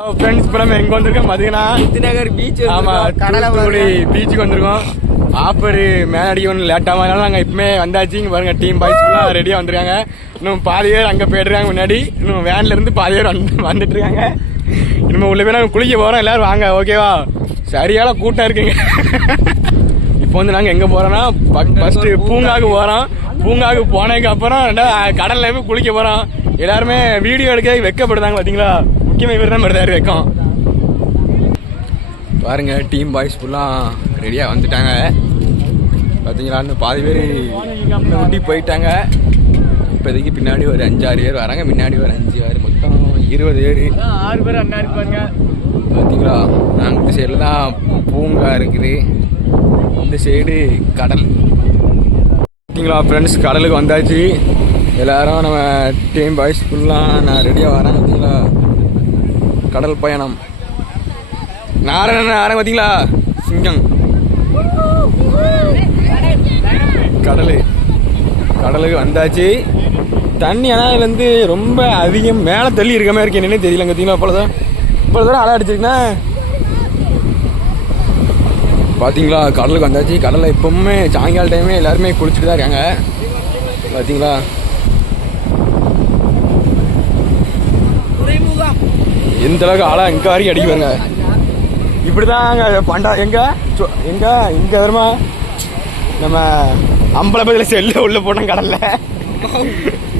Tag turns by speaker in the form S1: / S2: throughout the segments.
S1: Friends இப்போ நம்ம எங்க வந்திருக்கோம்? மதியனா
S2: விருதுநகர் பீச்
S1: ஆமா
S2: கடலை
S1: தூத்துக்குடி பீச்சுக்கு வந்திருக்கோம். ஆஃபர் மேலடி ஒன்று லேட்டாக அதனால நாங்கள் இப்பவுமே வந்தாச்சு. இங்கே பாருங்க டீம் பாய்ஸ் ஃபுல்லாக ரெடியாக வந்திருக்காங்க. இன்னும் பாதி பேர் அங்கே போயிட்டுருக்காங்க முன்னாடி. இன்னும் வேன்ல இருந்து பாதி பேர் வந்து வந்துட்டு இருக்காங்க இனிமே உள்ள போய் நாங்கள் குளிக்க போகிறோம் எல்லாரும் வாங்க ஓகேவா சரியான கூட்டம் இருக்குங்க. இப்போ வந்து நாங்கள் எங்கே போகிறோம்னா ஃபர்ஸ்ட் பூங்காவுக்கு போகிறோம் பூங்காவுக்கு போனதுக்கு அப்புறம் ரெண்டாவது கடல்ல போய் குளிக்க போகிறோம் எல்லாருமே வீடியோ எடுக்க வெக்கப்படுதாங்க பார்த்தீங்களா முக்கியமாக இவர் தான் படுத்தாரு வெக்கம். பாருங்க டீம் பாய்ஸ் ஃபுல்லாக ரெடியாக வந்துட்டாங்க. பார்த்தீங்களா இன்னும் பாதி பேர் ஊட்டி போயிட்டாங்க. இப்போதைக்கு பின்னாடி ஒரு அஞ்சாறு பேர் வராங்க. முன்னாடி ஒரு அஞ்சு பேர் மொத்தம் இருபது பேர்.
S2: ஆறு பேர் அண்ணா இருப்பாங்க.
S1: பார்த்தீங்களா அந்த சைடில் தான் பூங்கா இருக்குது. இந்த சைடு கடல். பார்த்தீங்களா ஃப்ரெண்ட்ஸ் கடலுக்கு வந்தாச்சு. எல்லாரும் நம்ம டீம் பாய்ஸ் ஃபுல்லாக நான் ரெடியாக வரேன் பார்த்தீங்களா கடல் பயணம். நாராயணன் நாராயணன் பார்த்தீங்களா சிங்கம். கடல். கடலுக்கு வந்தாச்சு. தண்ணி ஆனால் அதுலேருந்து ரொம்ப அதிகம் மேலே தள்ளி இருக்க மாதிரி இருக்கேன் என்னன்னு தெரியல பார்த்தீங்களா அப்பளதான் இவ்வளோ தூரம் அலை அடிச்சிருக்குன்னா பார்த்தீங்களா கடலுக்கு வந்தாச்சு. கடலில் எப்பவுமே சாயங்கால டைமே எல்லாருமே குளிச்சுட்டு தான் இருக்காங்க. பார்த்தீங்களா எந்த அளவுக்கு ஆளா எங்க வரைக்கும் அடிக்க பாருங்க. இப்படிதான் அங்க பண்டா எங்க? சொ- எங்க? இங்க தருமா நம்ம அம்பலப்பதில் செல்ல உள்ள போனோம் கடல்ல.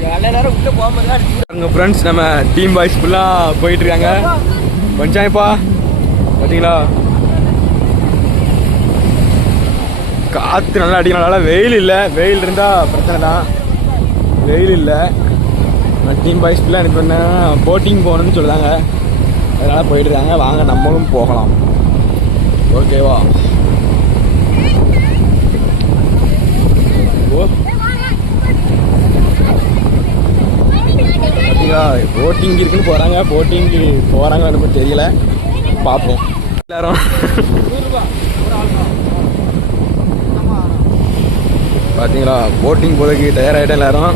S2: நல்ல நேரம் உள்ள போகாம
S1: அங்க ஃப்ரெண்ட்ஸ் நம்ம டீம் பாய்ஸ் ஃபுல்லாக போயிட்டு இருக்காங்க. பஞ்சாயப்பா பார்த்தீங்களா காற்று நல்லா அடிக்கிறனால வெயில் இல்லை. வெயில் இருந்தால் பிரச்சனை தான். வெயில் இல்லை. டீம் பாய்ஸ் ஃபுல்லாக எனக்கு என்ன போட்டிங் போகணும்னு சொல்கிறாங்க அதனால் போயிட்டுருக்காங்க வாங்க நம்மளும் போகலாம். ஓகேவா ஓ பார்த்தீங்களா போட்டிங் இருக்குன்னு போகிறாங்க போட்டிங்க்கு போகிறாங்க எனக்கு தெரியல. பார்ப்போம். எல்லாரும். பார்த்தீங்களா போட்டிங் போகிறதுக்கு தயாராகிட்டேன் எல்லாரும்.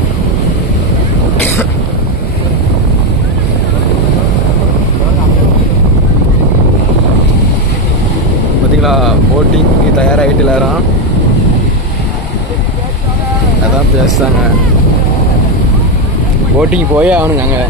S1: பார்த்தீங்களா போட்டிங்க்கு தயாராகிட்டு எல்லாரும். அதான் பேசுகிறாங்க போட்டிங் போயே ஆகணுங்க அங்கே.